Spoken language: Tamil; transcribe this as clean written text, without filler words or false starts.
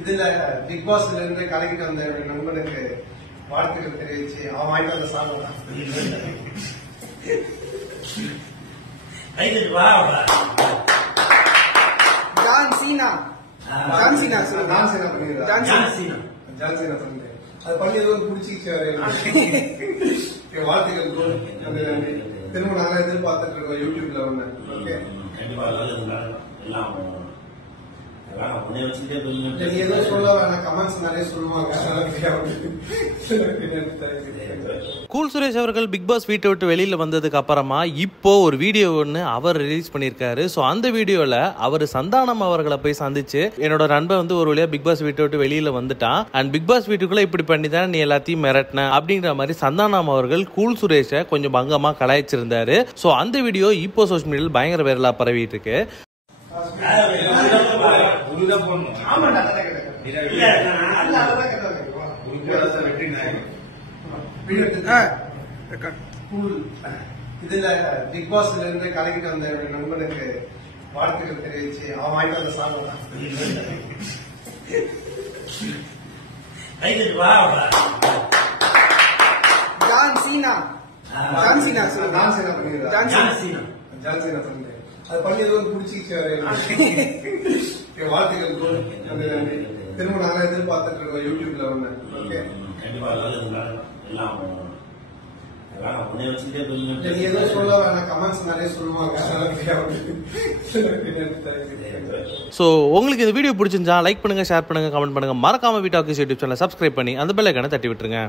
இதுல பிக் பாஸ்ல இருந்து கலக்கிட்டு வந்த நண்பனுக்கு வாழ்த்துக்கள் தெரிவிச்சு அவன் வாங்கிட்டு வந்த சாங் அது பண்ணி எதுவும் பிடிச்சிச்சு வாழ்த்துக்கள் திரும்ப நாங்க எதிர்பார்த்துட்டு இருக்கோம் யூடியூப்ல ஒண்ணு. ஓகே ஏதோ சொல்ல வேணாம், கமெண்ட்ஸ் நிறைய சொல்லுவாங்க. கூல் சுரேஷ் அவர்கள் பிக் பாஸ் வீட்டை விட்டு வெளியில வந்ததுக்கு அப்புறமா இப்போ ஒரு வீடியோ ஒன்று அவர் ரிலீஸ் பண்ணியிருக்காரு. ஸோ அந்த வீடியோல அவர் சந்தானம் அவர்களை போய் சந்திச்சு, என்னோட நண்பன் வந்து ஒரு வழியா பிக் பாஸ் வீட்டை விட்டு வெளியில வந்துட்டான், அண்ட் பிக் பாஸ் வீட்டுக்குள்ள இப்படி பண்ணி தான் நீ எல்லாத்தையும் மிரட்டின அப்படிங்கிற மாதிரி சந்தானம் அவர்கள் கூல் சுரேஷை கொஞ்சம் பங்கமா கலாய்ச்சிருந்தாரு. ஸோ அந்த வீடியோ இப்போ சோஷியல் மீடியாவில் பயங்கர வைரலா பரவிட்டு இருக்கு. இதுல பிக் பாஸ்ல இருந்து கலக்கிட்டு வந்த நண்பனுக்கு வாழ்த்துக்கள் தெரிவிச்சு அவன் வாங்கிட்டு வந்த சாங் அது பண்ணி எதுவும் பிடிச்சிச்சு வாழ்த்துக்கள் திரும்ப நாங்க எதிர்பார்த்துட்டு இருக்கோம் யூடியூப்ல ஒண்ணு. ஓகே ஏதோ சொல்ல வேணாம், கமெண்ட்ஸ் நிறைய சொல்லுவாங்க. ஸோ உங்களுக்கு இந்த வீடியோ பிடிச்சிருந்தா லைக் பண்ணுங்க, ஷேர் பண்ணுங்க, கமெண்ட் பண்ணுங்க. மறக்காம வீட்டாக்கு யூடியூப் சேனல் சப்ஸ்கிரைப் பண்ணி அந்த பெல் ஐகானை தட்டி விட்டுருங்க.